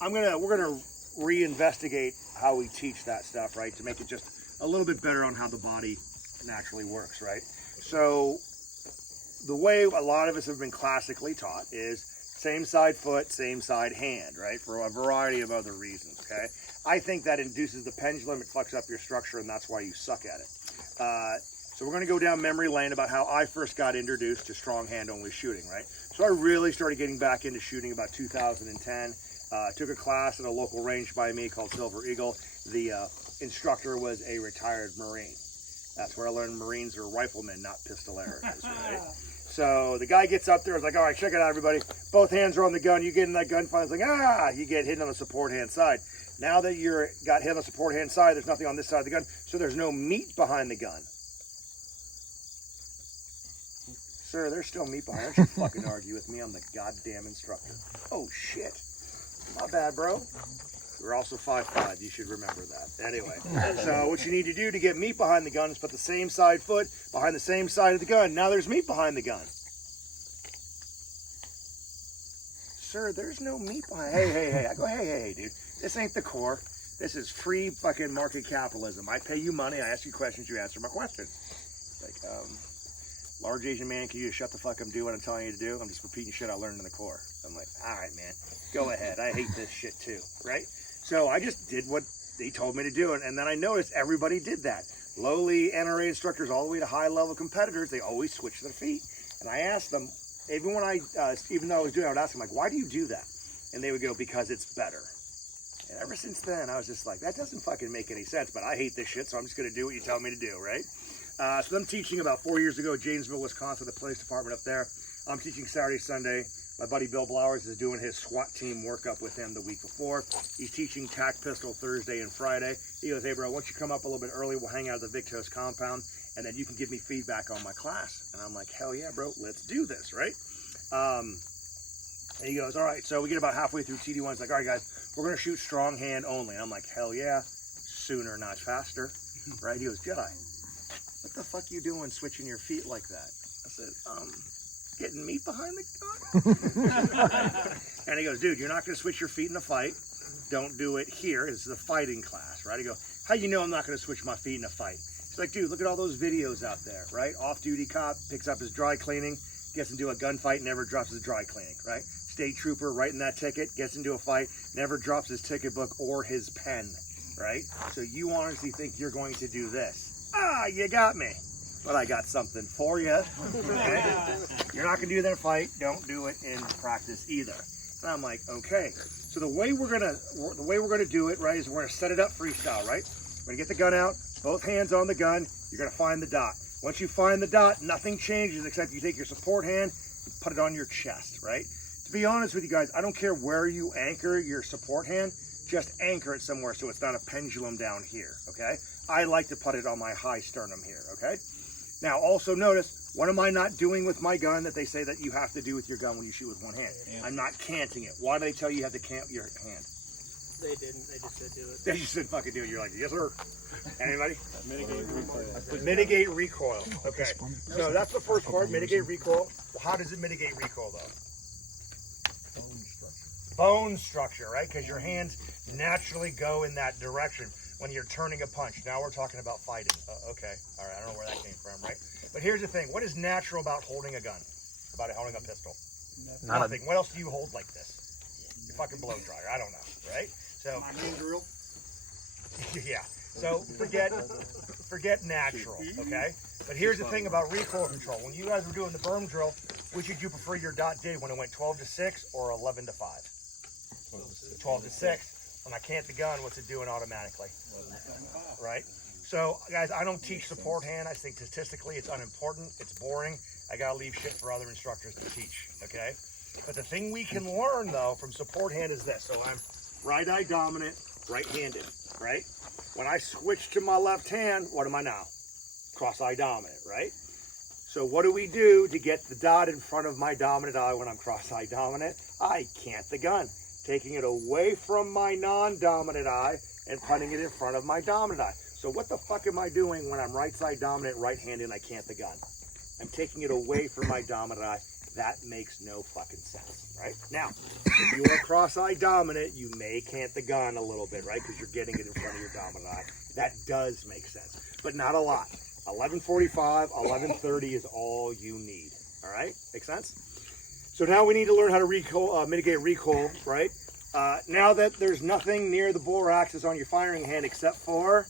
we're gonna reinvestigate how we teach that stuff, right? To make it just a little bit better on how the body naturally works, right? So the way a lot of us have been classically taught is same side foot, same side hand, right? For a variety of other reasons, okay? I think that induces the pendulum, it fucks up your structure, and that's why you suck at it. So we're gonna go down memory lane about how I first got introduced to strong hand only shooting, right? So I really started getting back into shooting about 2010. Took a class at a local range by me called Silver Eagle. The instructor was a retired Marine. That's where I learned Marines are riflemen, not pistolers, right? So the guy gets up there, is like, all right, check it out, everybody. Both hands are on the gun. You get in that gunfight, it's like, you get hit on the support hand side. Now that you're got hit on the support hand side, there's nothing on this side of the gun, so there's no meat behind the gun. Sir, there's still meat behind. Don't you fucking argue with me. I'm the goddamn instructor. Oh, shit. My bad, bro. We're also 5'5". You should remember that. Anyway, so what you need to do to get meat behind the gun is put the same side foot behind the same side of the gun. Now there's meat behind the gun. Sir, there's no meat behind. Hey. I go, hey, dude. This ain't the core. This is free fucking market capitalism. I pay you money. I ask you questions. You answer my questions. Like, large Asian man, can you shut the fuck up and do what I'm telling you to do? I'm just repeating shit I learned in the Corps. I'm like, all right, man, go ahead. I hate this shit too, right? So I just did what they told me to do. And then I noticed everybody did that. Lowly NRA instructors all the way to high level competitors, they always switch their feet. And I asked them, even though I was doing it, I would ask them, like, why do you do that? And they would go, because it's better. And ever since then, I was just like, that doesn't fucking make any sense, but I hate this shit, so I'm just going to do what you tell me to do, right? So I'm teaching about 4 years ago, Janesville, Wisconsin, the police department up there. I'm teaching Saturday, Sunday. My buddy Bill Blowers is doing his SWAT team workup with him the week before. He's teaching tac pistol Thursday and Friday. He goes, hey bro, why don't you come up a little bit early? We'll hang out at the Victos compound, and then you can give me feedback on my class. And I'm like, hell yeah, bro, let's do this, right? And he goes, all right. So we get about halfway through TD1. He's like, all right, guys, we're going to shoot strong hand only. And I'm like, hell yeah, sooner, not faster, right? He goes, Jedi, what the fuck you doing switching your feet like that? I said, getting meat behind the gun? And he goes, dude, you're not going to switch your feet in a fight. Don't do it here. This is a fighting class, right? I go, how you know I'm not going to switch my feet in a fight? He's like, dude, look at all those videos out there, right? Off-duty cop picks up his dry cleaning, gets into a gunfight, never drops his dry cleaning, right? State trooper writing that ticket, gets into a fight, never drops his ticket book or his pen, right? So you honestly think you're going to do this? You got me. But I got something for you. Okay? You're not going to do that in a fight. Don't do it in practice either. And I'm like, okay. So the way we're gonna do it, right, is we're gonna set it up freestyle, right? We're gonna get the gun out, both hands on the gun. You're gonna find the dot. Once you find the dot, nothing changes except you take your support hand and put it on your chest, right? To be honest with you guys, I don't care where you anchor your support hand. Just anchor it somewhere so it's not a pendulum down here, okay? I like to put it on my high sternum here, okay? Now, also notice, what am I not doing with my gun that they say that you have to do with your gun when you shoot with one hand? Yeah. I'm not canting it. Why do they tell you have to cant your hand? They didn't. They just said do it. They just said fucking do it. You're like, yes, sir. Anybody? Mitigate recoil. Mitigate recoil. Okay. So that's the first part, mitigate recoil. Well, how does it mitigate recoil, though? Bone structure, right? Because your hands naturally go in that direction when you're turning a punch. Now we're talking about fighting. Okay, all right, I don't know where that came from, right? But here's the thing. What is natural about holding a gun? About holding a pistol? Nothing. What else do you hold like this? Your fucking blow dryer. I don't know, right? So, my hand drill. Yeah. So forget natural, okay? But here's the thing about recoil control. When you guys were doing the berm drill, which did you prefer your dot did when it went 12 to 6 or 11 to 5? 12 to 6. When I cant the gun, what's it doing automatically? Right? So, guys, I don't teach support hand. I think statistically it's unimportant. It's boring. I got to leave shit for other instructors to teach, okay? But the thing we can learn, though, from support hand is this. So I'm right eye dominant, right-handed, right? When I switch to my left hand, what am I now? Cross-eye dominant, right? So what do we do to get the dot in front of my dominant eye when I'm cross-eye dominant? I cant the gun, taking it away from my non-dominant eye and putting it in front of my dominant eye. So what the fuck am I doing when I'm right side dominant, right-handed, and I cant the gun? I'm taking it away from my dominant eye That makes no fucking sense, right? Now, if you are cross-eye dominant, you may cant the gun a little bit, right? Because you're getting it in front of your dominant eye. That does make sense, but not a lot. 1145, 1130 is all you need, all right? Make sense? So now we need to learn how to recoil, mitigate recoil, right? Now that there's nothing near the bore axis on your firing hand except for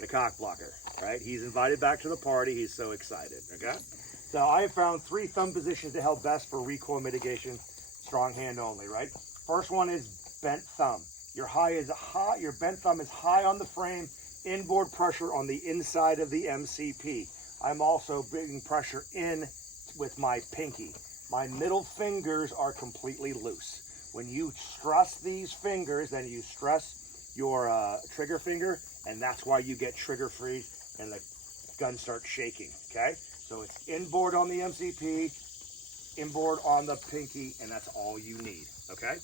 the cock blocker, right? He's invited back to the party. He's so excited, okay? So I have found 3 thumb positions to help best for recoil mitigation, strong hand only, right? First one is bent thumb. Your bent thumb is high on the frame, inboard pressure on the inside of the MCP. I'm also bringing pressure in with my pinky. My middle fingers are completely loose. When you stress these fingers, then you stress your trigger finger, and that's why you get trigger freeze and the gun starts shaking, okay? So it's inboard on the MCP, inboard on the pinky, and that's all you need, okay?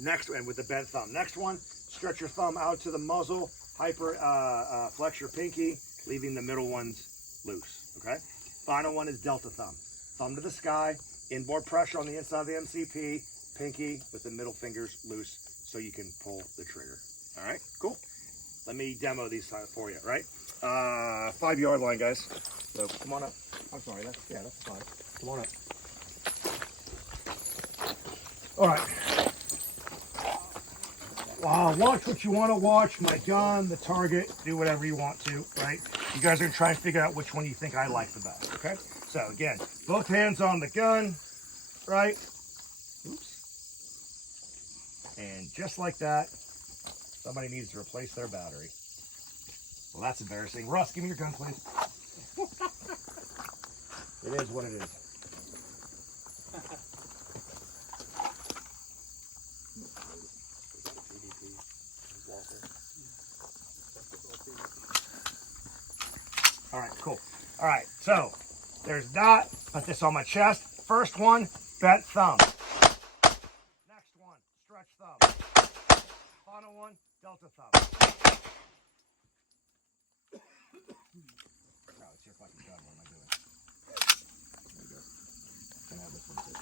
Next, and with the bent thumb. Next one, stretch your thumb out to the muzzle, flex your pinky, leaving the middle ones loose, okay? Final one is delta thumb. Thumb to the sky, inboard pressure on the inside of the MCP, pinky with the middle fingers loose so you can pull the trigger. All right, cool. Let me demo these for you, right? 5-yard line, guys. So come on up. I'm sorry, that's fine. Come on up. All right. Watch what you want to watch. My gun, the target, do whatever you want to, right? You guys are going to try and figure out which one you think I like the best, okay? So again, both hands on the gun, right? Oops. And just like that, somebody needs to replace their battery. Well, that's embarrassing. Russ, give me your gun, please. It is what it is. All right, cool. All right, so there's dot. Put this on my chest. First one, bent thumb. Next one, stretch thumb. Final one, delta thumb. Oh, it's your fucking gun. What am I doing? There you go. Can I have this one too?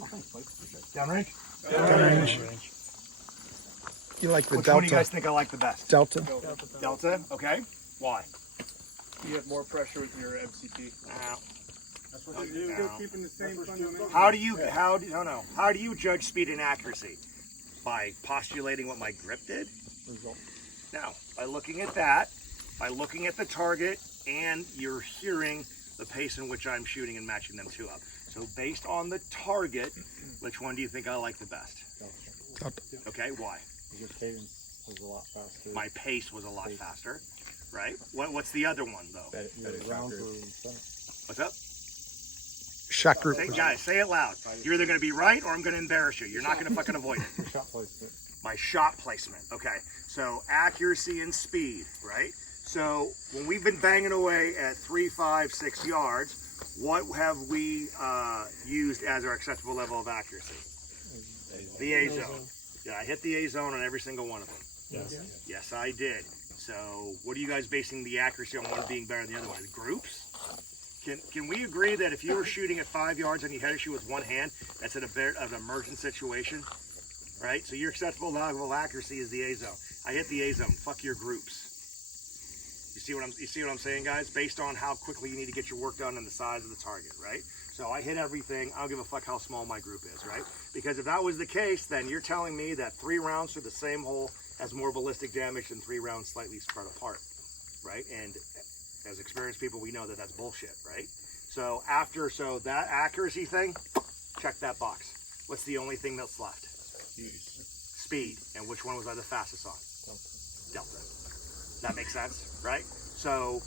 Oh, thanks, Blake. Appreciate it. Downrange? Downrange. You like the Which delta? one do you guys think I like the best? Delta. Delta? Okay. Why? You have more pressure with your MCP. That's what you do. Still keeping the same fundamental. How do you judge speed and accuracy? By postulating what my grip did? Now, by looking at that, by looking at the target, and you're hearing the pace in which I'm shooting and matching them two up. So based on the target, which one do you think I like the best? Okay, why? Your cadence was a lot faster. My pace was a lot faster, right? What's the other one though? What's up? Shot group. Guys, say it loud. You're either going to be right or I'm going to embarrass you. You're not going to fucking avoid it. Shot placement. My shot placement. Okay. So accuracy and speed, right? So when we've been banging away at 3, 5, 6 yards, what have we used as our acceptable level of accuracy? The A zone. Did I hit the A zone on every single one of them? Yes. Yes, I did. So what are you guys basing the accuracy on one being better than the other one? Groups? Can we agree that if you were shooting at 5 yards and you had to shoot with one hand, that's an emergent situation, right? So your acceptable level of accuracy is the A zone. I hit the A zone. Fuck your groups. You see what I'm saying, guys? Based on how quickly you need to get your work done and the size of the target, right? So I hit everything. I don't give a fuck how small my group is, right? Because if that was the case, then you're telling me that 3 rounds through the same hole has more ballistic damage than 3 rounds slightly spread apart, right? And as experienced people, we know that that's bullshit, right? So that accuracy thing, check that box. What's the only thing that's left? Speed. And which one was I the fastest on? Delta. That makes sense, right? So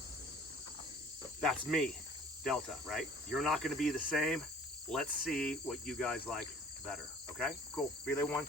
that's me, Delta, right? You're not going to be the same. Let's see what you guys like better, okay? Cool. Relay 1.